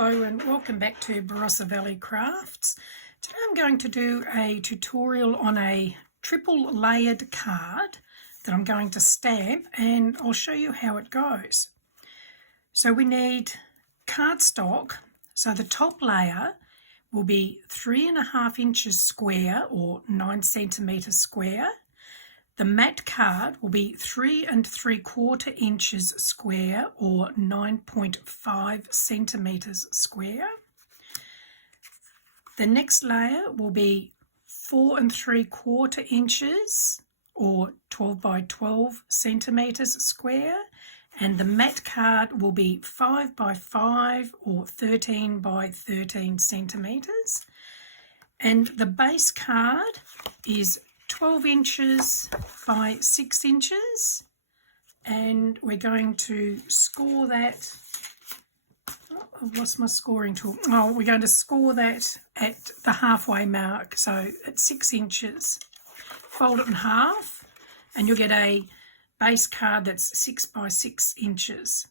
Hello and welcome back to Barossa Valley Crafts. Today I'm going to do a tutorial on a triple layered card that I'm going to stamp, and I'll show you how it goes. So we need cardstock. So the top layer will be 3.5 inches square or 9 centimetres square. The matte card will be 3 3/4 inches square or 9.5 centimetres square. The next layer will be 4 3/4 inches or 12 by 12 centimetres square, and the matte card will be 5 by 5 or 13 by 13 centimetres. And the base card is 12 inches by 6 inches, and we're going to score that. Oh, I've lost my scoring tool. Oh, we're going to score that at the halfway mark, so at 6 inches. Fold it in half and you'll get a base card that's 6 by 6 inches.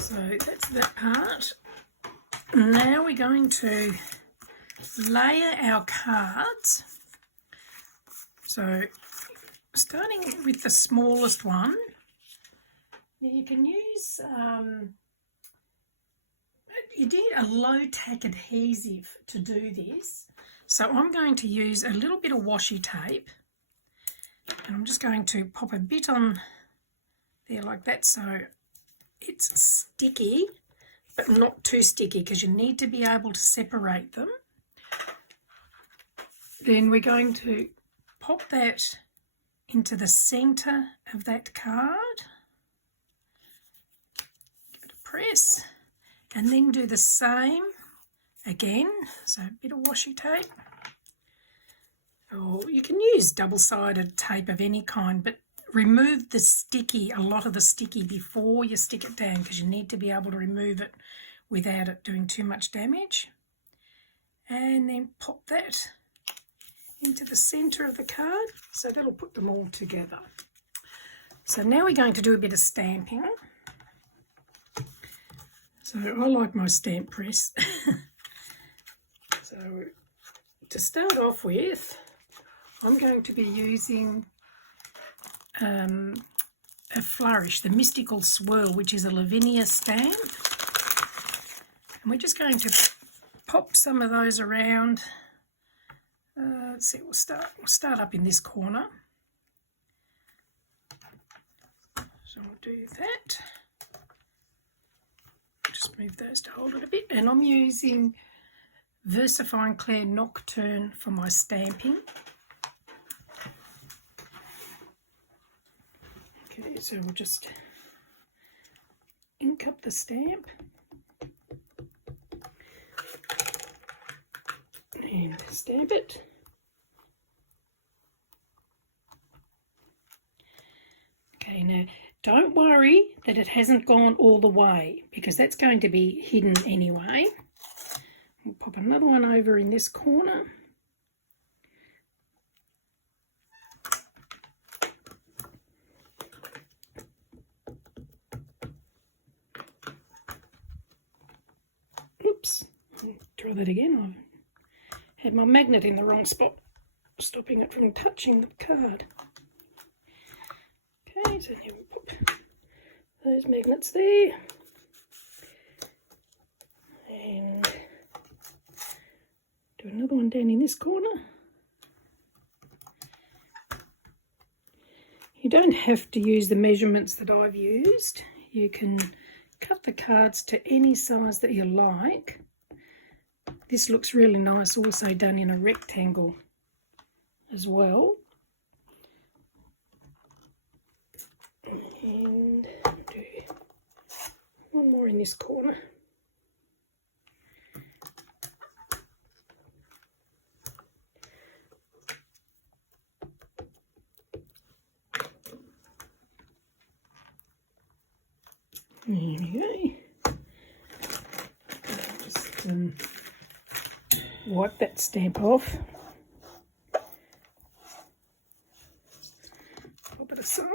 So that's that part. Now we're going to layer our cards. So starting with the smallest one, now you can use, you need a low tack adhesive to do this. So I'm going to use a little bit of washi tape, and I'm just going to pop a bit on there like that so it's sticky, but not too sticky because you need to be able to separate them. Then we're going to pop that into the centre of that card, give it a press, and then do the same again. So a bit of washi tape, or you can use double-sided tape of any kind, but remove the sticky, a lot of the sticky before you stick it down, because you need to be able to remove it without it doing too much damage. And then pop that into the centre of the card, so that'll put them all together. So now we're going to do a bit of stamping. So I like my stamp press. So to start off with, I'm going to be using a flourish, the Mystical Swirl, which is a Lavinia stamp. And we're just going to pop some of those around. Let's see, we'll start up in this corner. So I'll do that. Just move those to hold it a bit. And I'm using VersaFine Clair Nocturne for my stamping. Okay, so we'll just ink up the stamp. And stamp it. Okay, now don't worry that it hasn't gone all the way, because that's going to be hidden anyway. We'll pop another one over in this corner. Oops, I'll try that again. I had my magnet in the wrong spot, stopping it from touching the card. Okay, so now we pop those magnets there. And do another one down in this corner. You don't have to use the measurements that I've used. You can cut the cards to any size that you like. This looks really nice, also done in a rectangle as well. And do one more in this corner. There we go. Just wipe that stamp off. Pop it aside.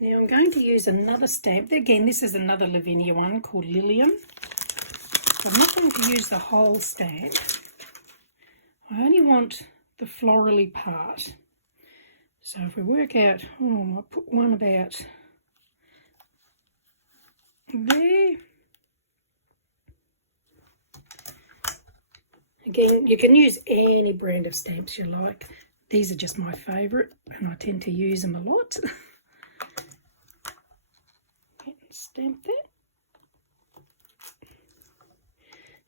Now I'm going to use another stamp. Again, this is another Lavinia one called Lilium. So I'm not going to use the whole stamp. I only want the florally part. So if we work out, I'll put one about there. Again, you can use any brand of stamps you like. These are just my favourite, and I tend to use them a lot. Stamp that.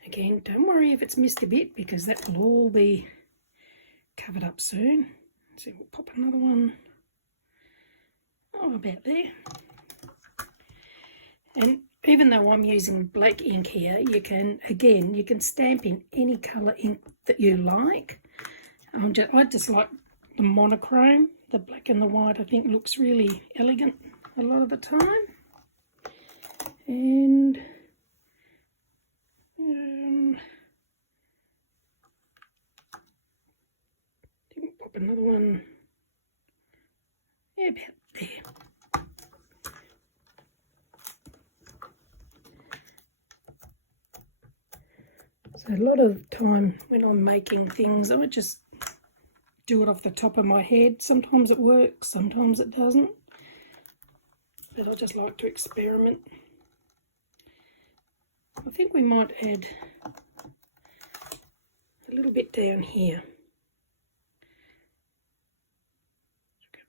Again, don't worry if it's missed a bit, because that will all be covered up soon. So we'll pop another one, about there. And even though I'm using black ink here, you can stamp in any colour ink that you like. I just like the monochrome, the black and the white. I think looks really elegant a lot of the time. And pop another one about there. So a lot of time when I'm making things, I would just do it off the top of my head. Sometimes it works, sometimes it doesn't. But I just like to experiment. I think we might add a little bit down here.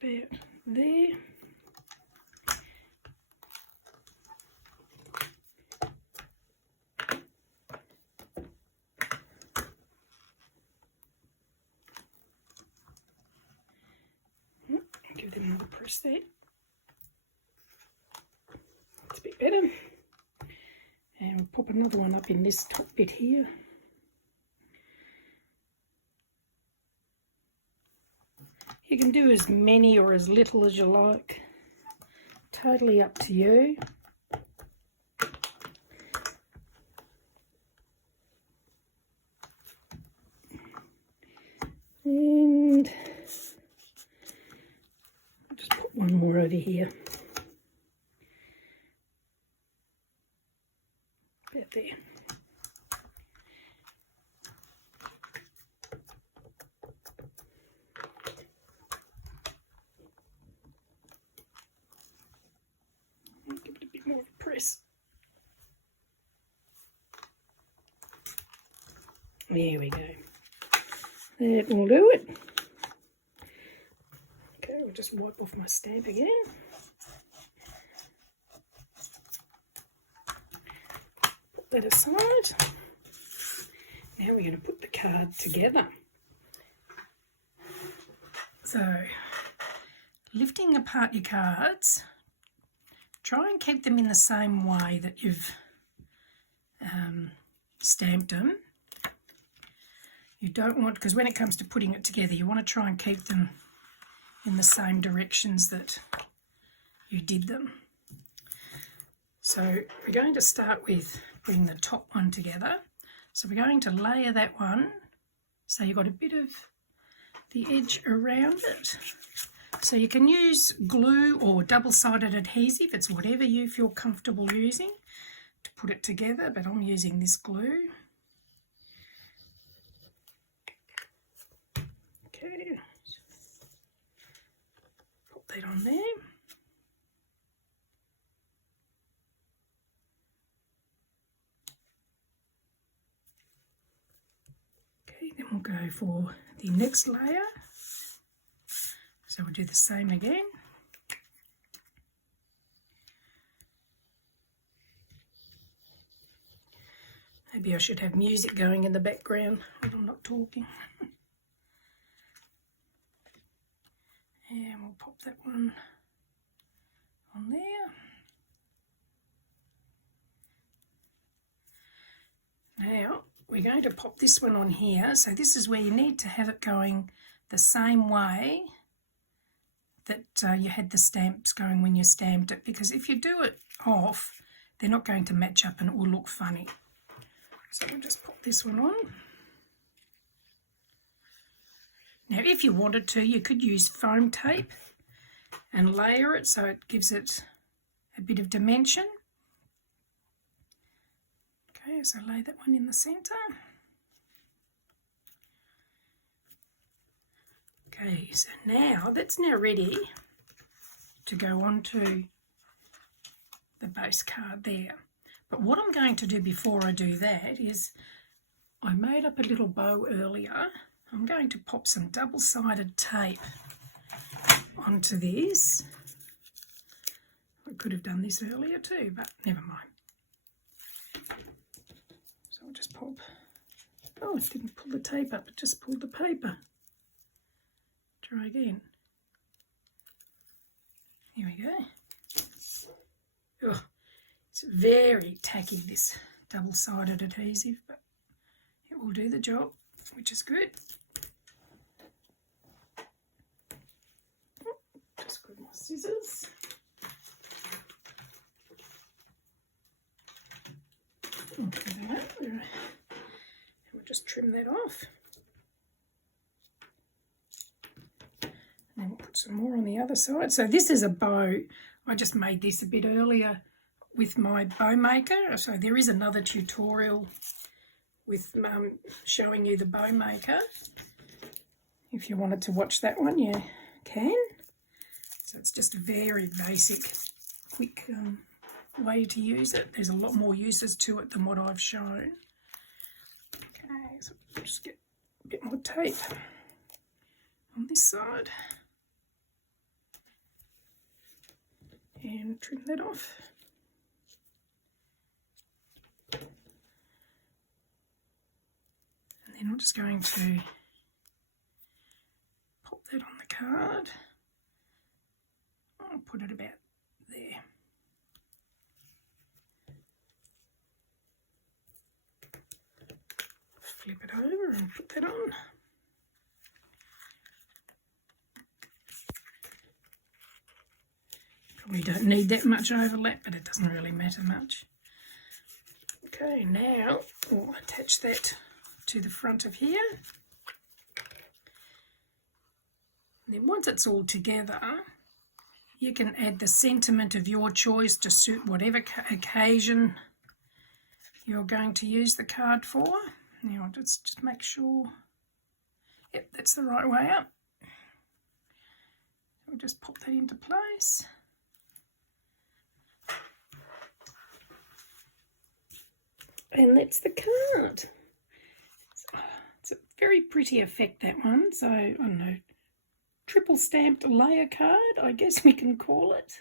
About there. Give it another press there. That's a bit better. And we'll pop another one up in this top bit here. You can do as many or as little as you like. Totally up to you. And I'll just put one more over here. About there. Give it a bit more of a press. There we go. That will do it. Okay, I'll just wipe off my stamp again. Put that aside. Now we're going to put the card together. So, lifting apart your cards, try and keep them in the same way that you've stamped them. You don't want, because when it comes to putting it together, you want to try and keep them in the same directions that you did them. So we're going to start with putting the top one together. So we're going to layer that one so you've got a bit of the edge around it. So you can use glue or double-sided adhesive, it's whatever you feel comfortable using to put it together, but I'm using this glue. Okay, put that on there. Okay, then we'll go for the next layer. So we'll do the same again. Maybe I should have music going in the background when I'm not talking. And we'll pop that one on there. Now we're going to pop this one on here. So this is where you need to have it going the same way that you had the stamps going when you stamped it, because if you do it off, they're not going to match up and it will look funny. So we'll just pop this one on. Now if you wanted to, you could use foam tape and layer it so it gives it a bit of dimension. Okay, so lay that one in the centre. Okay, so now that's now ready to go onto the base card there. But what I'm going to do before I do that is, I made up a little bow earlier. I'm going to pop some double-sided tape onto this. I could have done this earlier too, but never mind. So I'll just pop. Oh, it didn't pull the tape up, it just pulled the paper. Try again. Here we go. Oh, it's very tacky, this double-sided adhesive, but it will do the job, which is good. Just grab my scissors. And we'll just trim that off. And then we'll put some more on the other side. So this is a bow. I just made this a bit earlier with my bow maker. So there is another tutorial with showing you the bow maker. If you wanted to watch that one, you can. So it's just a very basic, quick way to use it. There's a lot more uses to it than what I've shown. Okay, so just get a bit more tape on this side and trim that off. And then I'm just going to pop that on the card. I'll put it about there. Flip it over and put that on. Probably don't need that much overlap, but it doesn't really matter much. Okay, now we'll attach that to the front of here. And then once it's all together, you can add the sentiment of your choice to suit whatever occasion you're going to use the card for. Now I'll just make sure, yep, that's the right way up. We'll just pop that into place. And that's the card. It's a very pretty effect, that one. So, I don't know, triple stamped layer card, I guess we can call it.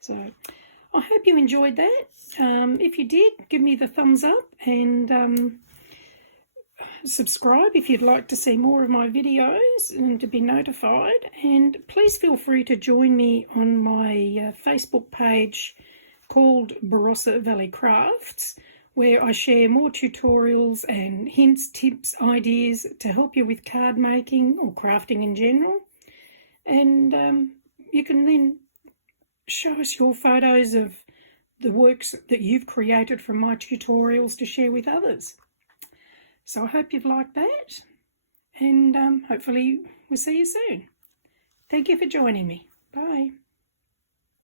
So I hope you enjoyed that. If you did, give me the thumbs up and subscribe if you'd like to see more of my videos and to be notified. And please feel free to join me on my Facebook page called Barossa Valley Crafts, where I share more tutorials and hints, tips, ideas to help you with card making or crafting in general. And you can then show us your photos of the works that you've created from my tutorials to share with others. So I hope you've liked that, and hopefully we'll see you soon. Thank you for joining me. Bye.